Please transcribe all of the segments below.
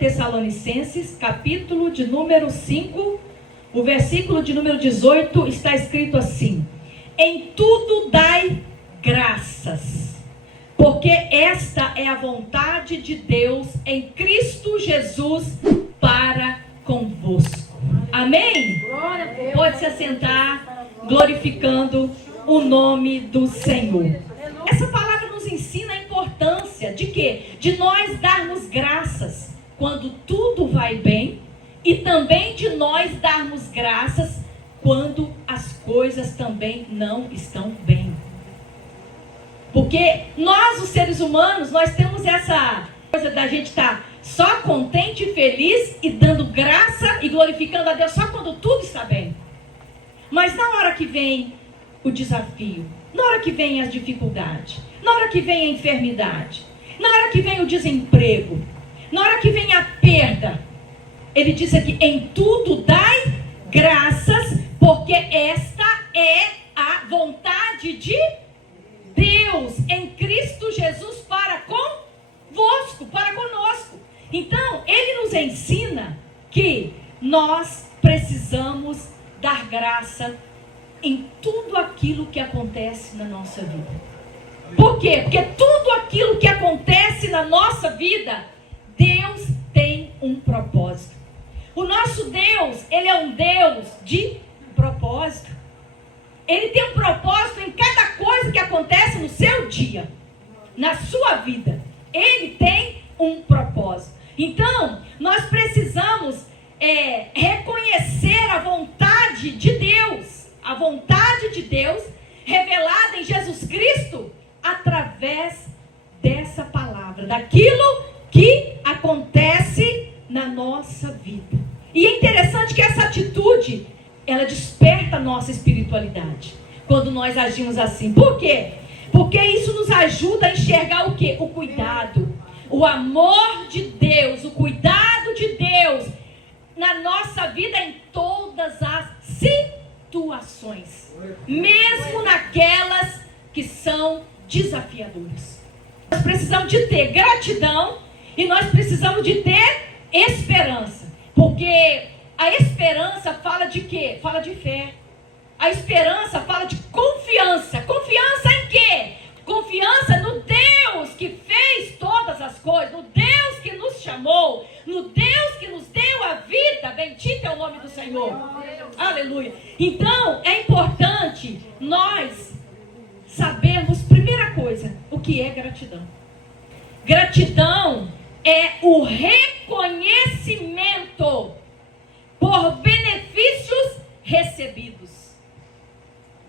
Tessalonicenses, capítulo de número 5, o versículo de número 18, está escrito assim: em tudo dai graças, porque esta é a vontade de Deus em Cristo Jesus para convosco. Amém? Pode se assentar, glorificando o nome do Senhor. Essa palavra nos ensina a importância de quê? De nós darmos graças quando tudo vai bem, e também de nós darmos graças quando as coisas também não estão bem. Porque nós, os seres humanos, nós temos essa coisa da gente estar só contente e feliz e dando graça e glorificando a Deus só quando tudo está bem. Mas na hora que vem o desafio, na hora que vem as dificuldades, na hora que vem a enfermidade, na hora que vem o desemprego, na hora que vem a perda, ele diz aqui: em tudo dai graças, porque esta é a vontade de Deus em Cristo Jesus para convosco, para conosco. Então, ele nos ensina que nós precisamos dar graça em tudo aquilo que acontece na nossa vida. Por quê? Porque tudo aquilo que acontece na nossa vida, Deus tem um propósito. O nosso Deus, ele é um Deus de propósito. Ele tem um propósito em cada coisa que acontece no seu dia, na sua vida. Ele tem um propósito. Então, nós precisamos reconhecer a vontade de Deus. A vontade de Deus revelada em Jesus Cristo através dessa palavra, daquilo que acontece na nossa vida. E é interessante que essa atitude, ela desperta a nossa espiritualidade quando nós agimos assim. Por quê? Porque isso nos ajuda a enxergar o quê? O cuidado, o amor de Deus, o cuidado de Deus na nossa vida em todas as situações, mesmo naquelas que são desafiadoras. Nós precisamos de ter gratidão e nós precisamos de ter esperança, porque a esperança fala de quê? Fala de fé. A esperança fala de confiança. Confiança em quê? Confiança no Deus que fez todas as coisas, no Deus que nos chamou, no Deus que nos deu a vida. Bendito é o nome do Senhor. Aleluia. Então, é importante nós sabermos, primeira coisa, o que é gratidão. Gratidão é o reconhecimento por benefícios recebidos.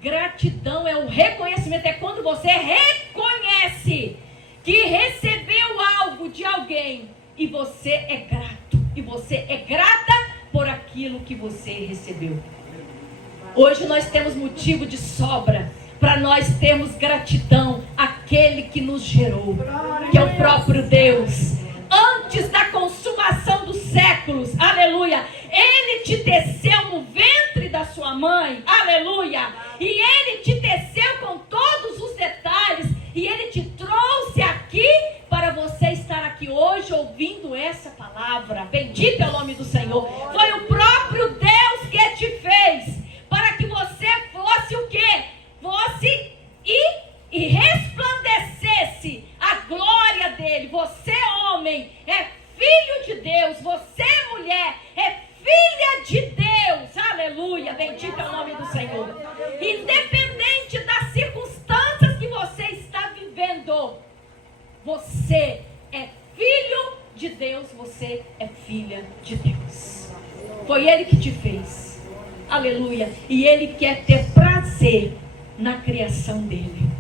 Gratidão é o reconhecimento, é quando você reconhece que recebeu algo de alguém e você é grato, e você é grata por aquilo que você recebeu. Hoje nós temos motivo de sobra para nós termos gratidão àquele que nos gerou, que é o próprio Deus. Antes da consumação dos séculos, aleluia, ele te teceu no ventre da sua mãe, aleluia, e ele te teceu com todos os detalhes, e ele te trouxe aqui para você estar aqui hoje ouvindo essa palavra. Bendito é o nome do Senhor. Foi o próprio Deus que te fez para que você fosse o quê? Fosse e resplandecesse a glória dele. Você, homem, é filho de Deus. Você, mulher, é filha de Deus. Aleluia, bendito é o nome do Senhor. Independente das circunstâncias que você está vivendo, você é filho de Deus. Você é filha de Deus. Foi ele que te fez. Aleluia. E ele quer ter prazer na criação dele.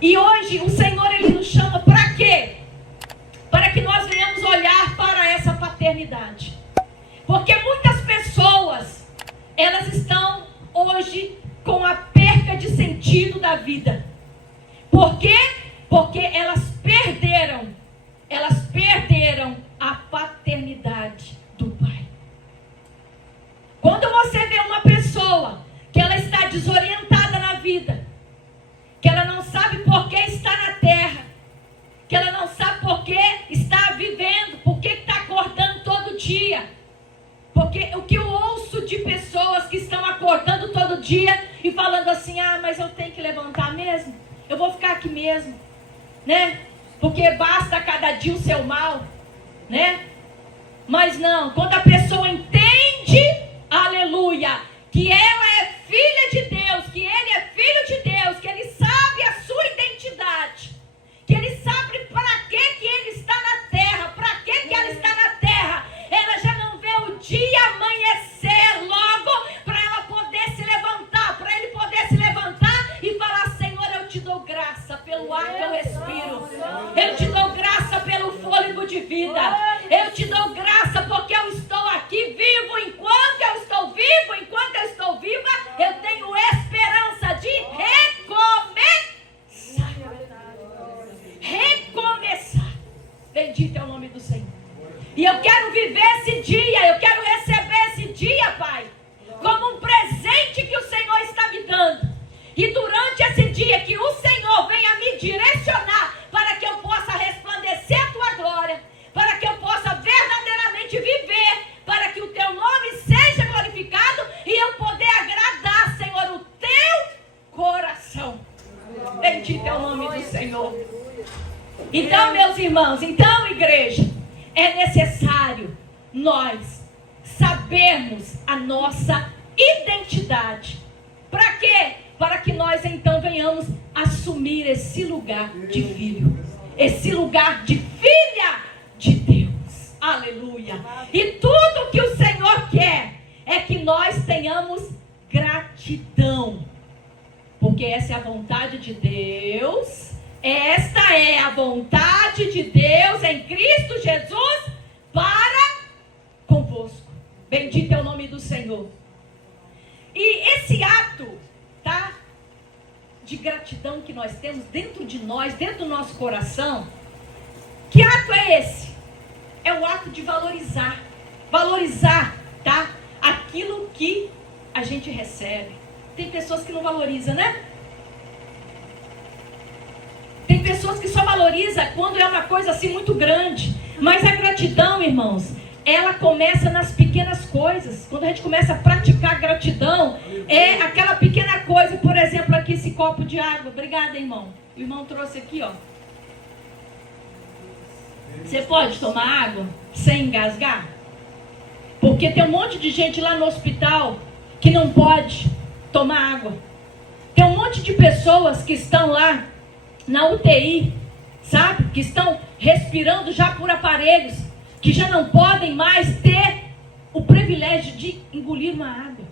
E hoje o Senhor, ele nos chama para quê? Para que nós venhamos olhar para essa paternidade. Porque muitas pessoas, elas estão hoje com a perca de sentido da vida. Por quê? Porque elas perderam a paternidade do Pai. Quando você vê uma pessoa que ela está desorientada na vida, que ela não sabe por que está na terra, que ela não sabe por que está vivendo, por que está dia e falando assim, mas eu tenho que levantar mesmo, eu vou ficar aqui mesmo, né? Porque basta cada dia o seu mal, né? Mas não, quando a pessoa entende, aleluia, que ela é filha de Deus, que ele é filho de Deus, que ele sabe a sua identidade, que ele sabe para que ele está na terra, para que ela está na terra, ela já não vê o dia amanhecer logo para ela poder se levantar, para ele poder se levantar e falar, Senhor, eu te dou graça pelo ar que eu respiro, eu te dou graça pelo fôlego de vida, eu te dou graça porque eu estou aqui vivo, enquanto eu estou vivo, enquanto eu estou viva, eu tenho esperança de recomeçar. Bendito é o nome do Senhor. E eu quero viver esse dia, eu quero receber esse dia, Pai, como um presente que o Senhor está me dando. E durante esse dia que o Senhor venha me direcionar para que eu possa resplandecer a Tua glória, para que eu possa verdadeiramente viver, para que o Teu nome seja glorificado e eu poder agradar, Senhor, o Teu coração. Bendito é o nome do Senhor. Então, meus irmãos, então, igreja, é necessário nós sabermos a nossa identidade. Para quê? Para que nós então venhamos assumir esse lugar de filho, esse lugar de filha de Deus. Aleluia. E tudo que o Senhor quer é que nós tenhamos gratidão, porque essa é a vontade de Deus. Esta é a vontade de Deus em Cristo Jesus para convosco. Bendito é o nome do Senhor. E esse ato, tá, de gratidão que nós temos dentro de nós, dentro do nosso coração, que ato é esse? É o ato de valorizar, tá, aquilo que a gente recebe. Tem pessoas que não valorizam, né? Tem pessoas que só valorizam quando é uma coisa assim muito grande. Mas a gratidão, irmãos, ela começa nas pequenas coisas. Quando a gente começa a praticar gratidão, é aquela pequena coisa. Por exemplo, aqui esse copo de água. Obrigada, irmão. O irmão trouxe aqui, ó. Você pode tomar água sem engasgar? Porque tem um monte de gente lá no hospital que não pode tomar água. Tem um monte de pessoas que estão lá na UTI, sabe? Que estão respirando já por aparelhos, que já não podem mais ter o privilégio de engolir uma água.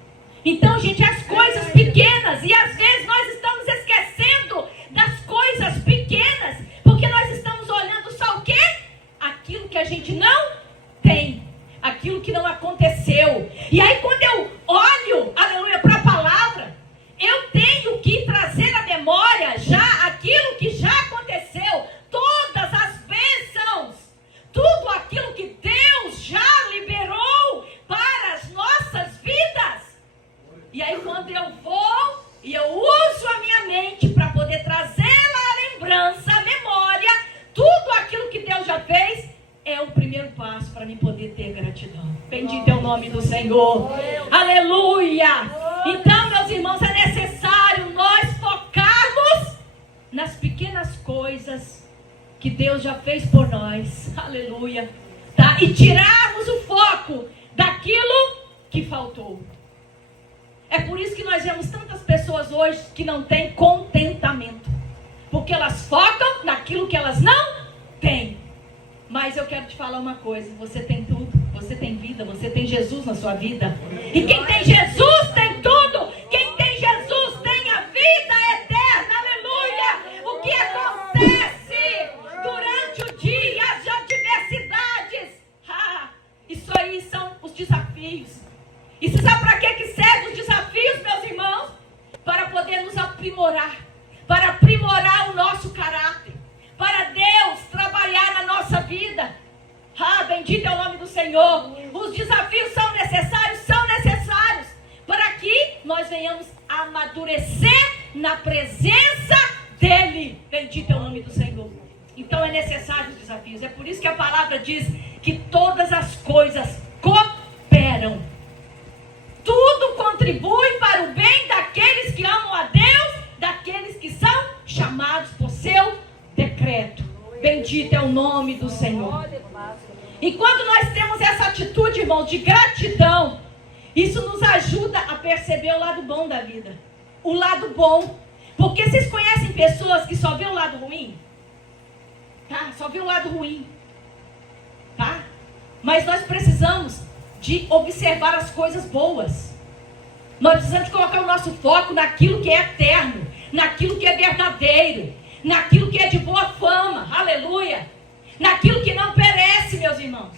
Então, gente, as coisas pequenas, e às vezes nós estamos esquecendo das coisas pequenas, porque nós estamos olhando só o quê? Aquilo que a gente não tem, aquilo que não aconteceu. E aí quando eu olho, aleluia, para a palavra, eu tenho que trazer à memória já aquilo que já aconteceu, todas as bênçãos, tudo aquilo que Deus já liberou para as nossas vidas. E aí quando eu vou e eu uso a minha mente para poder trazê-la à lembrança, à memória, tudo aquilo que Deus já fez, é o primeiro passo para mim poder ter gratidão. Bendito é o nome do Senhor. Aleluia! Então, meus irmãos, é necessário nós focarmos nas pequenas coisas que Deus já fez por nós. Aleluia! Tá? E tirarmos o foco daquilo que faltou. É por isso que nós vemos tantas pessoas hoje que não têm contentamento. Porque elas focam naquilo que elas não têm. Mas eu quero te falar uma coisa, você tem tudo, você tem vida, você tem Jesus na sua vida. E quem tem Jesus tem tudo. Quem tem Jesus tem a vida eterna, aleluia. O que acontece durante o dia, as adversidades, isso aí são os desafios. E você sabe para que servem os desafios, meus irmãos? Para poder nos aprimorar, para aprimorar o nosso caráter, para Deus trabalhar na nossa vida. Bendito é o nome do Senhor. Os desafios são necessários para que nós venhamos amadurecer na presença dEle. Bendito é o nome do Senhor. Então é necessário os desafios. É por isso que a palavra diz que todas as coisas cooperam. Tudo contribui para o bem daqueles chamados por seu decreto. Bendito é o nome do Senhor. E quando nós temos essa atitude, irmãos, de gratidão, isso nos ajuda a perceber o lado bom da vida. O lado bom. Porque vocês conhecem pessoas que só vê o lado ruim? Tá? Só vê o lado ruim. Tá? Mas nós precisamos de observar as coisas boas. Nós precisamos de colocar o nosso foco naquilo que é eterno, naquilo que é verdadeiro, naquilo que é de boa fama, aleluia, naquilo que não perece, meus irmãos.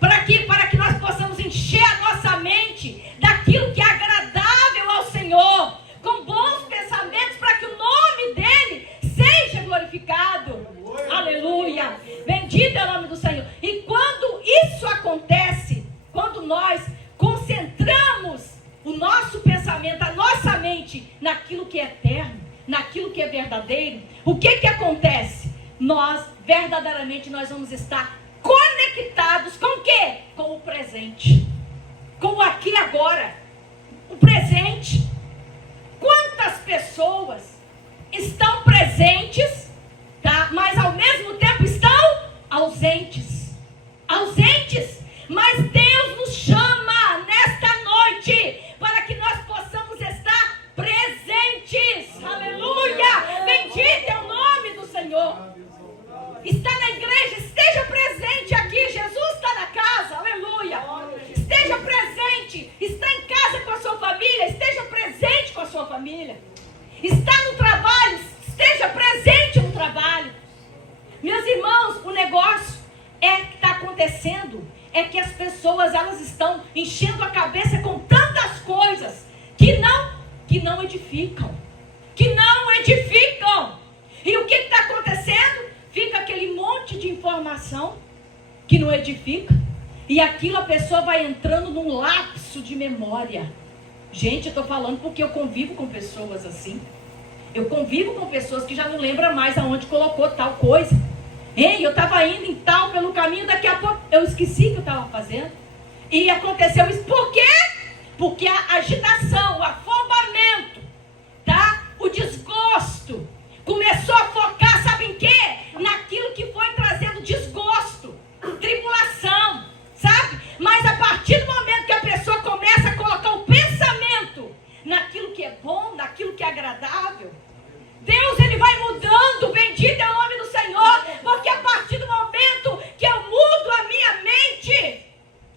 Para que nós possamos encher a nossa mente daquilo que é agradável ao Senhor, com bons pensamentos, para que o nome dele seja glorificado. Aleluia. Bendito é o nome do Senhor. E quando isso acontece, quando nós concentramos o nosso pensamento, a nossa mente naquilo que é eterno, naquilo que é verdadeiro, o que acontece? Nós, verdadeiramente, nós vamos estar conectados com o quê? Com o presente. Com o aqui e agora. O presente. Quantas pessoas estão presentes, tá? Mas ao mesmo tempo estão ausentes. Ausentes. Mas Deus nos chama nesta noite para que nós possamos estar presentes. Aleluia! Bendito é o nome do Senhor. Está na igreja, esteja presente aqui. Jesus está na casa, aleluia. Esteja presente. Está em casa com a sua família, esteja presente com a sua família. Está no trabalho, esteja presente no trabalho. Meus irmãos, o negócio que está acontecendo é que as pessoas, elas estão enchendo a cabeça com tantas coisas que não edificam. Que não edificam. E o que está acontecendo? Fica aquele monte de informação que não edifica. E aquilo a pessoa vai entrando num lapso de memória. Gente, eu estou falando porque eu convivo com pessoas assim. Eu convivo com pessoas que já não lembram mais aonde colocou tal coisa. Ei, eu estava indo em tal pelo caminho, daqui a pouco eu esqueci o que eu estava fazendo. E aconteceu isso. Por quê? Porque a agitação, o afobamento, tá? O desgosto começou a focar, sabe em quê? Naquilo que foi trazendo desgosto, tribulação, sabe? Mas a partir do momento que a pessoa começa a colocar o pensamento naquilo que é bom, naquilo que é agradável, Deus, ele vai mudando. Bendito é o nome do Senhor. Porque a partir do momento que eu mudo a minha mente,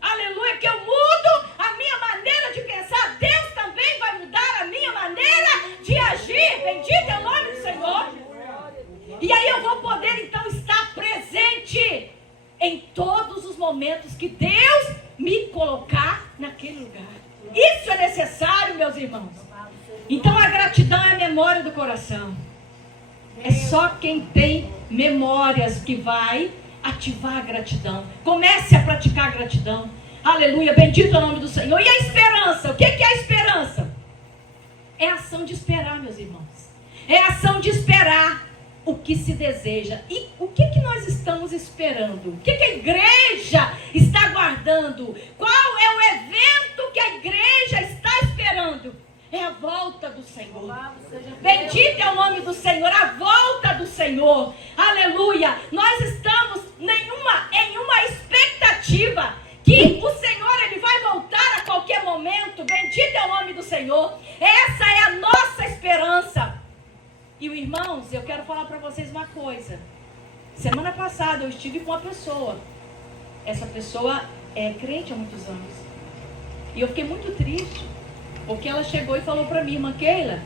aleluia, que eu mudo a minha maneira de pensar, Deus também vai mudar a minha maneira de agir. Bendito é o nome do Senhor. E aí eu vou poder então estar presente em todos os momentos que Deus me colocar naquele lugar. Isso é necessário, meus irmãos. Então a gratidão é a memória do coração. É só quem tem memórias que vai ativar a gratidão. Comece a praticar a gratidão. Aleluia, bendito é o nome do Senhor. E a esperança, o que é a esperança? É a ação de esperar, meus irmãos. É a ação de esperar o que se deseja. E o que nós estamos esperando? O que a igreja está aguardando? Qual é o evento que a igreja está esperando? É a volta do Senhor. Bendito é o nome do Senhor, a volta do Senhor. Aleluia. Nós estamos em uma expectativa que o Senhor, ele vai voltar a qualquer momento. Bendito é o nome do Senhor. Essa é a nossa esperança. E, irmãos, eu quero falar para vocês uma coisa. Semana passada eu estive com uma pessoa. Essa pessoa é crente há muitos anos. E eu fiquei muito triste. Porque ela chegou e falou para mim, irmã Keila,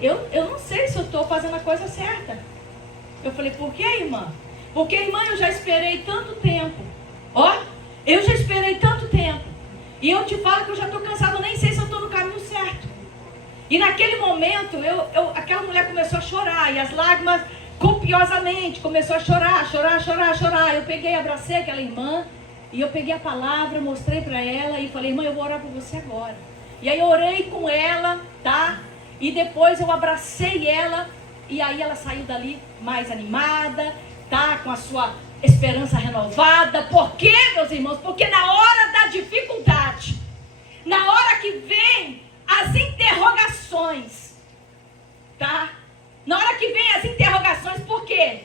eu não sei se eu estou fazendo a coisa certa. Eu falei, por que, irmã? Porque, irmã, eu já esperei tanto tempo. Ó, eu já esperei tanto tempo. E eu te falo que eu já estou cansada, eu nem sei se eu estou no caminho certo. E naquele momento, aquela mulher começou a chorar. E as lágrimas, copiosamente, começou a chorar. Eu peguei, abracei aquela irmã. E eu peguei a palavra, mostrei para ela. E falei, irmã, eu vou orar por você agora. E aí eu orei com ela, tá? E depois eu abracei ela. E aí ela saiu dali mais animada, tá? Com a sua esperança renovada. Por quê, meus irmãos? Porque na hora da dificuldade, na hora que vem as interrogações, tá? Na hora que vem as interrogações, por quê?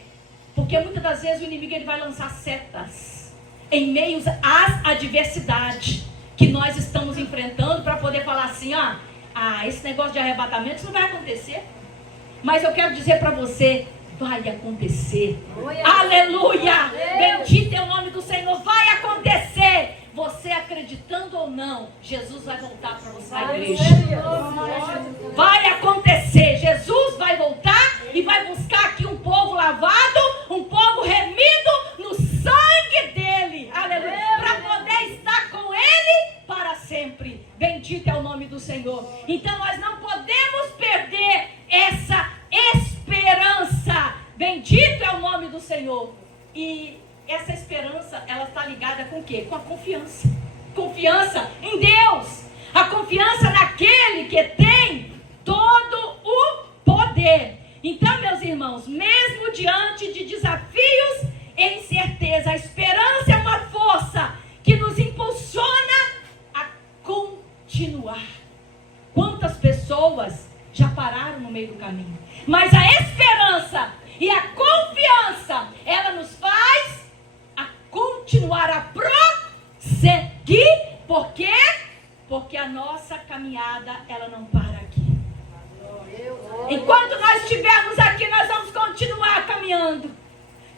Porque muitas das vezes o inimigo ele vai lançar setas em meio às adversidades que nós estamos enfrentando para poder falar assim, esse negócio de arrebatamento isso não vai acontecer. Mas eu quero dizer para você, vai acontecer. Aleluia! Bendito é o nome do Senhor, vai acontecer. Você acreditando ou não, Jesus vai voltar para você na igreja. Vai acontecer. Jesus vai voltar e vai buscar aqui um povo lavado, um povo remido no sangue dele. Aleluia. Para poder estar com ele para sempre. Bendito é o nome do Senhor. Então nós não podemos perder essa esperança. Bendito é o nome do Senhor. E essa esperança, ela está ligada com o quê? Com a confiança. Confiança em Deus. A confiança naquele que tem todo o poder. Então, meus irmãos, mesmo diante de desafios e incerteza, a esperança é uma força que nos impulsiona a continuar. Quantas pessoas já pararam no meio do caminho? Mas a esperança e a confiança, ela nos faz continuar a prosseguir. Por quê? Porque a nossa caminhada, ela não para aqui. Enquanto nós estivermos aqui, nós vamos continuar caminhando.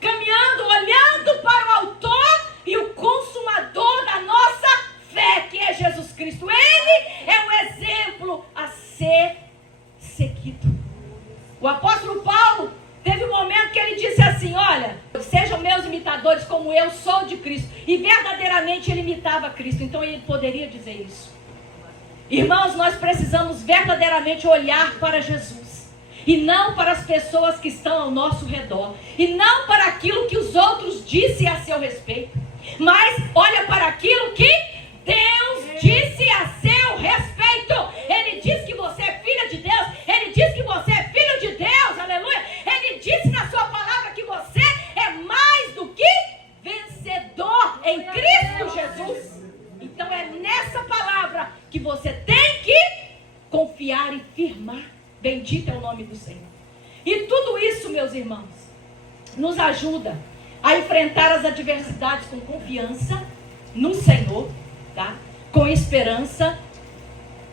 Caminhando, olhando para o autor e o consumador da nossa fé, que é Jesus Cristo. Ele é um exemplo a ser seguido. O apóstolo Paulo teve um momento que ele disse assim, olha, sejam meus imitadores como eu sou de Cristo. E verdadeiramente ele imitava Cristo. Então ele poderia dizer isso. Irmãos, nós precisamos verdadeiramente olhar para Jesus. E não para as pessoas que estão ao nosso redor. E não para aquilo que os outros dizem a seu respeito. Mas olha para aquilo que Deus disse a seu respeito. Ele diz que você é filha de Deus. Ele diz que você é filho de Deus. Aleluia. Ele disse na sua palavra que você é mais do que vencedor em Cristo Jesus. Então é nessa palavra que você tem que confiar e firmar. Bendito é o nome do Senhor. E tudo isso, meus irmãos, nos ajuda a enfrentar as adversidades com confiança no Senhor, tá? Com esperança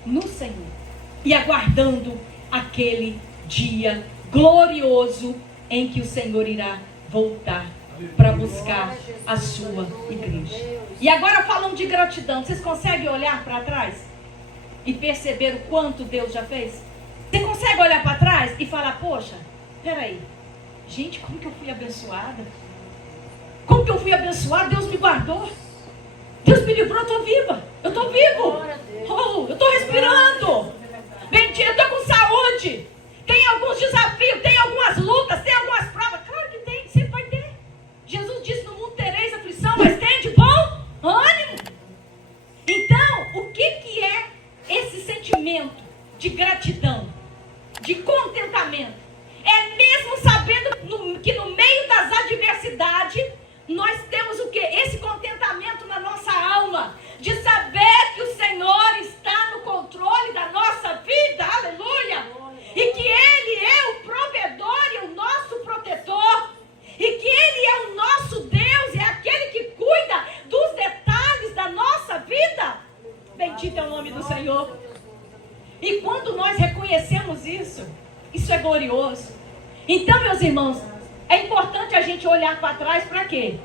no Senhor. E aguardando aquele dia glorioso em que o Senhor irá voltar para buscar a sua igreja. E agora falando de gratidão, vocês conseguem olhar para trás e perceber o quanto Deus já fez? Você consegue olhar para trás e falar, poxa, peraí, gente, como que eu fui abençoada? Como que eu fui abençoada? Deus me guardou. Deus me livrou, eu estou viva. Eu estou vivo. Eu estou respirando. Bendito, eu estou com saúde. Tem alguns desafios, tem algumas lutas, tem algumas provas. Claro que tem, sempre vai ter. Jesus disse, no mundo tereis aflição, mas tem de bom ânimo. Então, o que é esse sentimento de gratidão, de contentamento? É mesmo sabendo que no meio das adversidades, nós temos o quê? Esse contentamento na nossa alma, de saber que o Senhor está no controle da nossa vida, aleluia, e que Ele é o provedor e o nosso protetor, e que Ele é o nosso Deus, é aquele que cuida dos detalhes da nossa vida. Bendito é o nome do Senhor. E quando nós reconhecemos isso, isso é glorioso. Então, meus irmãos, é importante a gente olhar para trás para quê?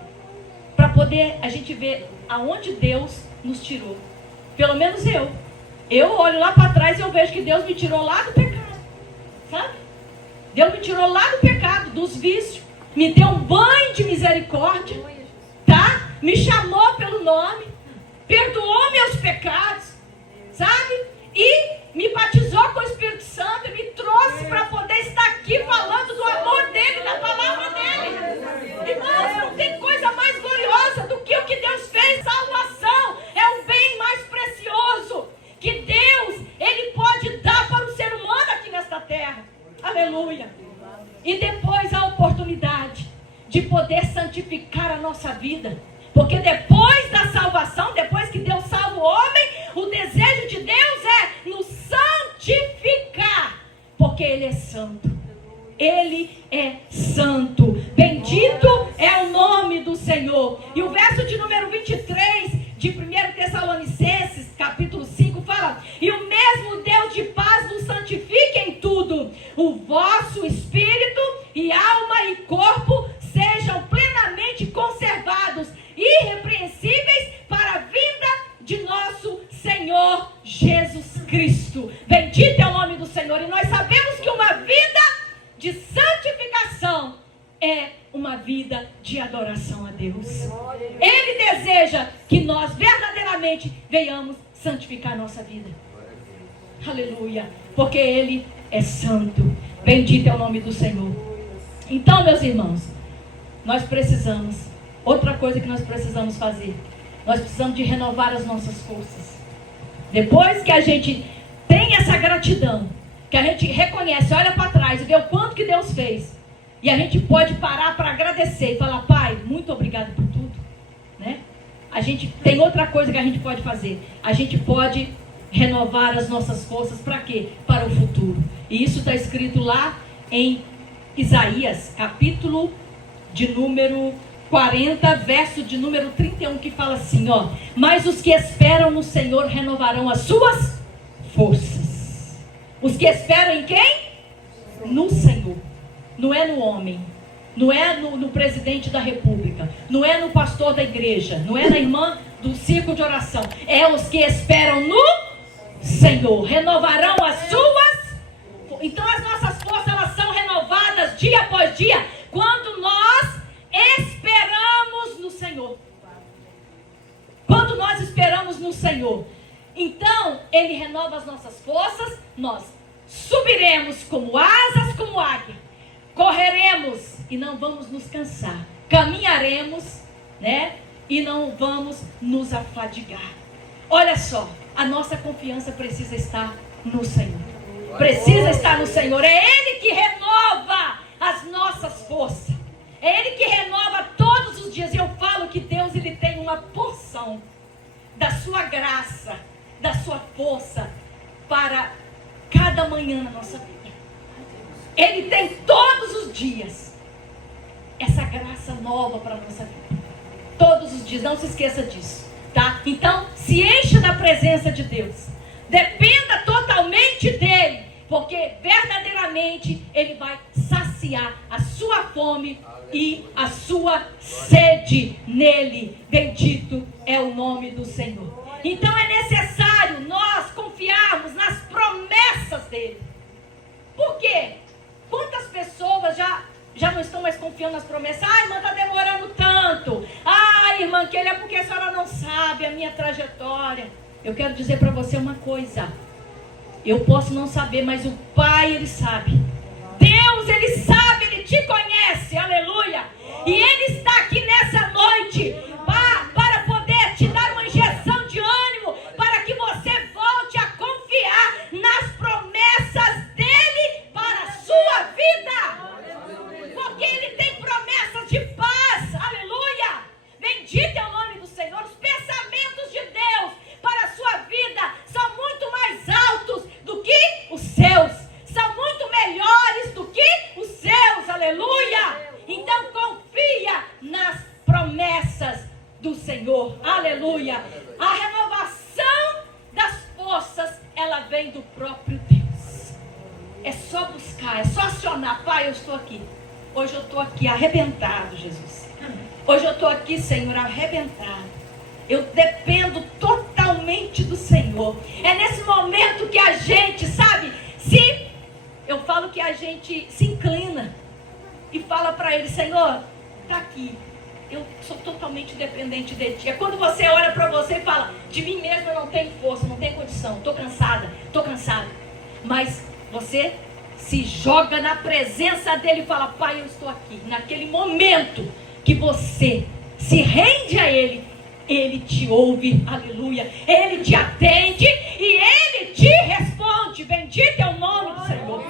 Para poder a gente ver aonde Deus nos tirou. Pelo menos eu. Eu olho lá para trás e eu vejo que Deus me tirou lá do pecado. Sabe? Deus me tirou lá do pecado, dos vícios. Me deu um banho de misericórdia. Tá? Me chamou pelo nome. Perdoou meus pecados. Sabe? E me batizou com o Espírito Santo e me trouxe para poder estar aqui falando do amor dele, da palavra dele. Irmãos, não tem coisa mais gloriosa do que o que Deus fez. Salvação é o bem mais precioso que Deus, Ele pode dar para o ser humano aqui nesta terra. Aleluia. E depois a oportunidade de poder santificar a nossa vida. Porque depois da salvação, depois que Deus salva o homem, o desejo de Deus é nos santificar. Porque Ele é santo. Ele é santo. Bendito é o nome do Senhor. E o verso de número 23 de 1 Tessalonicenses, capítulo 5, fala: e o mesmo Deus de paz nos santifique em tudo, o vosso espírito e alma e corpo sejam plenamente conservados, irrepreensíveis para a vinda de nosso Senhor Jesus Cristo. Bendito é o nome do Senhor. E nós sabemos que uma vida de santificação é uma vida de adoração a Deus. Ele deseja que nós verdadeiramente venhamos santificar a nossa vida. Aleluia. Porque Ele é santo. Bendito é o nome do Senhor. Então, meus irmãos, nós precisamos, outra coisa que nós precisamos fazer, nós precisamos de renovar as nossas forças. Depois que a gente tem essa gratidão, que a gente reconhece, olha para trás e vê o quanto que Deus fez, e a gente pode parar para agradecer e falar: Pai, muito obrigado por tudo, né? A gente tem outra coisa que a gente pode fazer. A gente pode renovar as nossas forças para quê? Para o futuro. E isso está escrito lá em Isaías, capítulo de número 40, verso de número 31, que fala assim, ó: mas os que esperam no Senhor renovarão as suas forças. Os que esperam em quem? No Senhor. Não é no homem, não é no presidente da república, não é no pastor da igreja, não é na irmã do círculo de oração. É os que esperam no Senhor. Renovarão as suas. Então as nossas forças, elas são renovadas dia após dia quando nós esperamos no Senhor. Quando nós esperamos no Senhor, então Ele renova as nossas forças. Nós subiremos como asas, como águia. Correremos e não vamos nos cansar. Caminharemos, né? E não vamos nos afadigar. Olha só, a nossa confiança precisa estar no Senhor. Precisa estar no Senhor. É Ele que renova as nossas forças. É Ele que renova todos os dias. E eu falo que Deus, Ele tem uma porção da sua graça, da sua força para cada manhã na nossa vida. Ele tem todos os dias essa graça nova para a nossa vida. Todos os dias, não se esqueça disso, tá? Então, se encha da presença de Deus. Dependa totalmente dEle, porque verdadeiramente Ele vai saciar a sua fome e a sua sede nele. Bendito é o nome do Senhor. Então é necessário nós confiarmos nas promessas dEle. Por quê? Quantas pessoas já não estão mais confiando nas promessas? Ai, irmã, está demorando tanto. Ai, irmã, que ele é porque a senhora não sabe a minha trajetória. Eu quero dizer para você uma coisa. Eu posso não saber, mas o Pai, Ele sabe. Deus, Ele sabe, Ele te conhece. Aleluia. E Ele está aqui nessa noite para poder te dar uma injeção de ânimo, para que você volte a confiar nas promessas dEle para a sua vida. Porque Ele tem promessas de paz. Aleluia. Bendito é o nome do Senhor. Os pensamentos de Deus para a sua vida são muito mais altos do que os seus. São muito melhores do que os seus. Aleluia. Então confia nas promessas do Senhor. Aleluia. A renovação das forças, ela vem do próprio Deus. É só buscar, é só acionar. Pai, eu estou aqui. Hoje eu estou aqui arrebentado, Jesus. Hoje eu estou aqui, Senhor, arrebentado. Eu dependo totalmente do Senhor. É nesse momento que a gente, sabe, eu falo que a gente se inclina e fala para Ele: Senhor, está aqui. Eu sou totalmente dependente de Ti. É quando você olha para você e fala: de mim mesmo eu não tenho força, não tenho condição, estou cansada, estou cansado. Mas você se joga na presença dEle e fala: Pai, eu estou aqui. Naquele momento que você se rende a Ele, Ele te ouve, aleluia. Ele te atende e Ele te responde. Bendito é o nome do Senhor.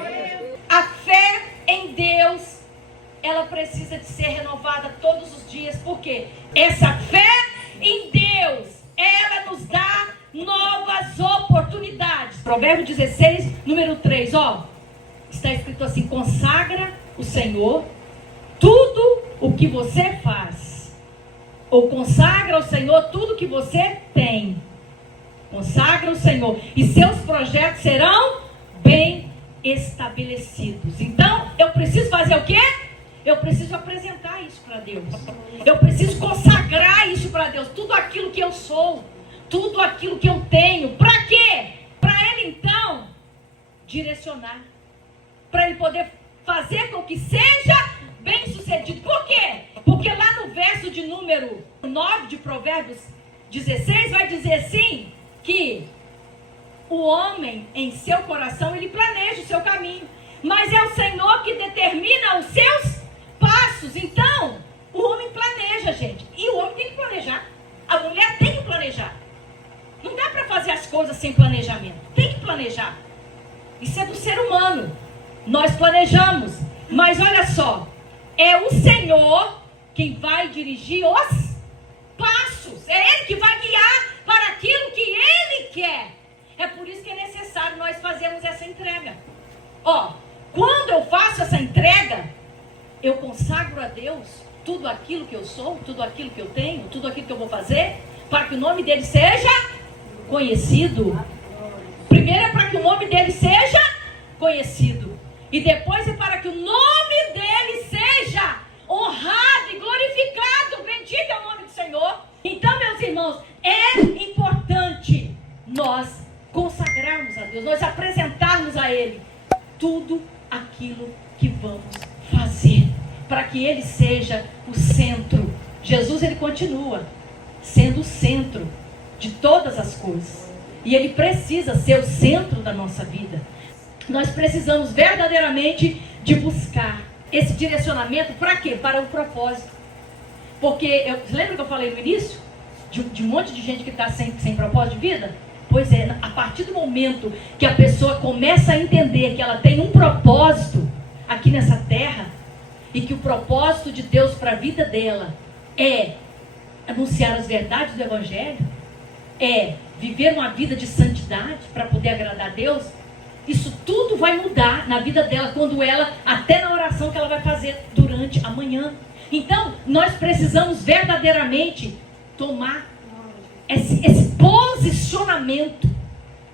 A fé em Deus, ela precisa de ser renovada todos os dias. Por quê? Essa fé em Deus, ela nos dá novas oportunidades. Provérbio 16, número 3, ó. está escrito assim: consagra o Senhor tudo o que você faz. Ou consagra ao Senhor tudo o que você tem. Consagra o Senhor e seus projetos serão bem estabelecidos. Então, eu preciso fazer o quê? Eu preciso apresentar isso para Deus. Eu preciso consagrar isso para Deus. Tudo aquilo que eu sou, tudo aquilo que eu tenho. Para quê? Para Ele, então, direcionar. Para Ele poder fazer com que seja bem sucedido. Por quê? Porque lá no verso de número 9 de Provérbios 16 vai dizer assim, que o homem em seu coração, ele planeja o seu caminho, mas é o Senhor que determina os seus passos. Então, o homem planeja, gente, e o homem tem que planejar, a mulher tem que planejar. Não dá para fazer as coisas sem planejamento, tem que planejar. Isso é do ser humano, nós planejamos, mas olha só, é o Senhor quem vai dirigir os passos, é Ele que vai guiar para aquilo que Ele quer. É por isso que é necessário nós fazermos essa entrega. Quando eu faço essa entrega, eu consagro a Deus tudo aquilo que eu sou, tudo aquilo que eu tenho, tudo aquilo que eu vou fazer, para que o nome dele seja conhecido. Primeiro é para que o nome dele seja conhecido, e depois é para que o nome dele seja honrado e glorificado. Bendito é o nome do Senhor. Então, meus irmãos, é importante nós consagrarmos a Deus, nós apresentarmos a Ele tudo aquilo que vamos fazer, para que Ele seja o centro. Jesus, Ele continua sendo o centro de todas as coisas, e Ele precisa ser o centro da nossa vida. Nós precisamos verdadeiramente de buscar esse direcionamento. Para quê? Para o propósito. Porque, lembra que eu falei no início? De um monte de gente que está sem propósito de vida? Pois é, a partir do momento que a pessoa começa a entender que ela tem um propósito aqui nessa terra, e que o propósito de Deus para a vida dela é anunciar as verdades do Evangelho, é viver uma vida de santidade para poder agradar a Deus, isso tudo vai mudar na vida dela, quando ela, até na oração que ela vai fazer durante a manhã. Então, nós precisamos verdadeiramente tomar esse posicionamento,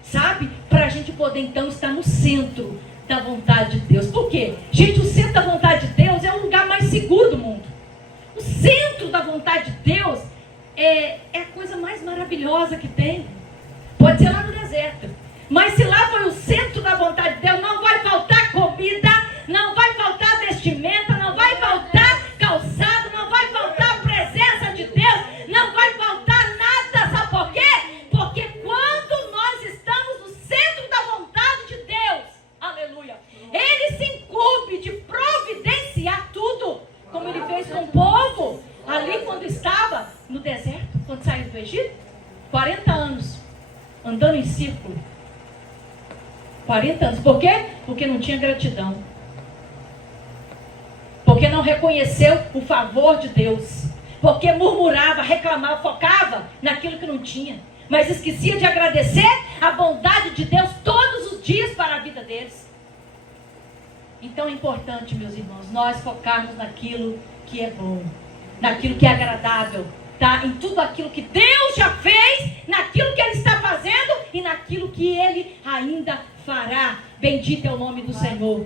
sabe? Para a gente poder, então, estar no centro da vontade de Deus. Por quê? Gente, o centro da vontade de Deus é o lugar mais seguro do mundo. O centro da vontade de Deus é a coisa mais maravilhosa que tem. Pode ser lá no deserto, mas se lá foi o centro da vontade de Deus, não vai faltar comida, não vai faltar vestimenta, não vai faltar calçado, não vai faltar a presença de Deus, não vai faltar nada. Sabe por quê? Porque quando nós estamos no centro da vontade de Deus, aleluia, Ele se incumbe de providenciar tudo, como Ele fez com o povo ali quando estava no deserto, quando saiu do Egito, 40 anos andando em círculo. 40 anos. Por quê? Porque não tinha gratidão. Porque não reconheceu o favor de Deus. Porque murmurava, reclamava, focava naquilo que não tinha. Mas esquecia de agradecer a bondade de Deus todos os dias para a vida deles. Então é importante, meus irmãos, nós focarmos naquilo que é bom, naquilo que é agradável, tá? Em tudo aquilo que Deus já fez, naquilo que Ele está fazendo e naquilo que Ele ainda fará. Bendito é o nome do Senhor.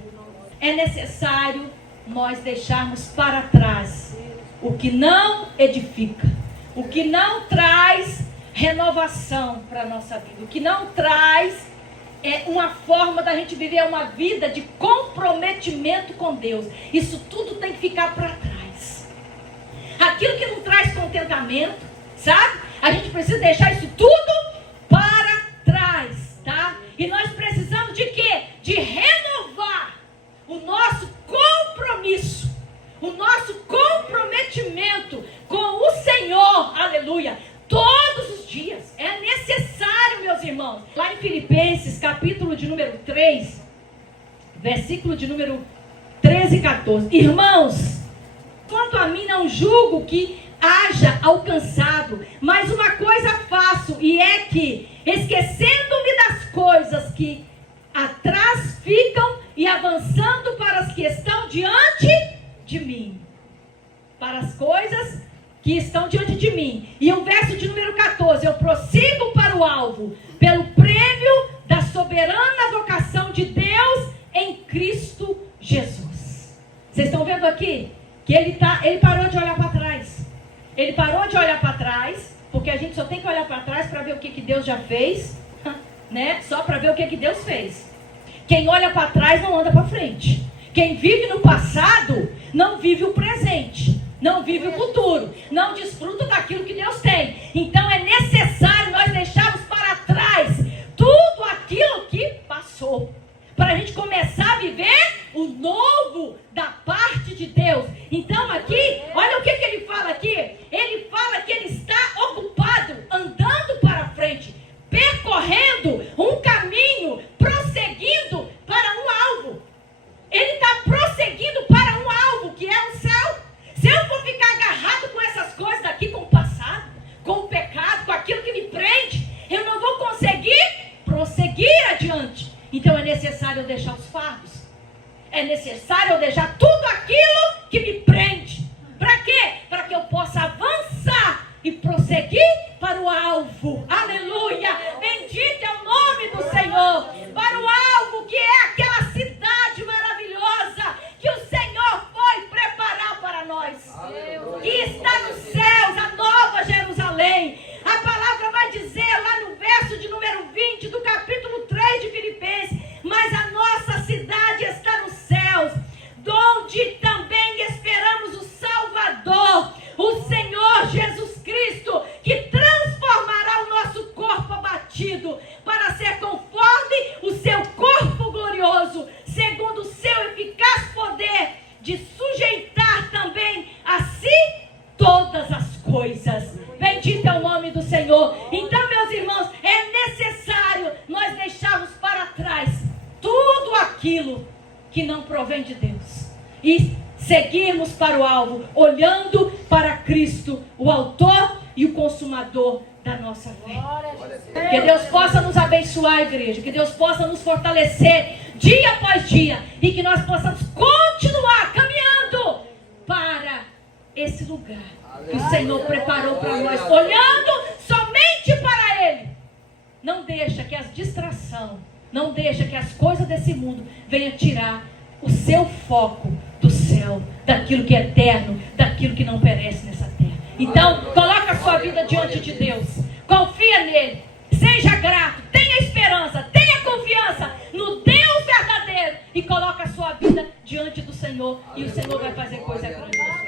É necessário nós deixarmos para trás o que não edifica, o que não traz renovação para a nossa vida, o que não traz uma forma da gente viver uma vida de comprometimento com Deus. Isso tudo tem que ficar para trás. Aquilo que não traz contentamento, sabe? A gente precisa deixar isso tudo para trás, tá? E nós precisamos de quê? De renovar o nosso compromisso, o nosso comprometimento com o Senhor, aleluia, todos os dias. É necessário, meus irmãos. Lá em Filipenses, capítulo de número 3, versículo de número 13 e 14. Irmãos, quanto a mim não julgo que haja alcançado, mas uma coisa faço, e é que, esquecendo-me das coisas que atrás ficam e avançando Porque a gente só tem que olhar para trás para ver o que Deus já fez, né? Só para ver o que Deus fez. Quem olha para trás não anda para frente. Quem vive no passado não vive o presente, não vive o futuro, não desfruta daquilo que Deus tem. Então é necessário nós deixarmos para trás tudo aquilo que passou, para a gente começar a viver o novo da parte de Deus. Então aqui, olha o que ele fala aqui. Ele fala que ele está ocupado, andando para frente, percorrendo um caminho, prosseguindo para um alvo. Ele está prosseguindo para um alvo, que é o céu. Se eu for ficar agarrado com essas coisas daqui, com o passado, com o pecado, com aquilo que me prende, eu não vou conseguir prosseguir adiante. Então é necessário eu deixar os fardos. É necessário eu deixar tudo aquilo que me prende. Para quê? Para que eu possa avançar e prosseguir para o alvo. Aleluia! Bendito é o nome do Senhor. Para o alvo, que é aquela cidade maravilhosa que o Senhor foi preparar para nós. Aleluia. Que está nos céus, a nova Jerusalém. A palavra vai dizer lá no verso de número 20 do capítulo 3 de Filipenses: mas a nossa cidade está nos céus, donde também esperamos o Salvador, o Senhor Jesus Cristo, que transformará o nosso corpo abatido para ser conforme o seu corpo glorioso, segundo o seu eficaz poder de sujeitar também a si todas as coisas. Bendito é o nome do Senhor. Então, meus irmãos, é necessário nós deixarmos para trás tudo aquilo que não provém de Deus e seguirmos para o alvo, olhando para Cristo, o autor e o consumador da nossa fé. Que Deus possa nos abençoar, igreja, que Deus possa nos fortalecer dia após dia e que nós possamos continuar caminhando para esse lugar que o Senhor preparou para nós, olhando somente para Ele. Não deixa que as distrações, não deixa que as coisas desse mundo venham tirar o seu foco do céu, daquilo que é eterno, daquilo que não perece nessa terra. Então, coloca a sua vida diante de Deus, confia nele, seja grato, tenha esperança, tenha confiança no Deus verdadeiro e coloca a sua vida diante do Senhor, e o Senhor vai fazer coisa grande na sua vida.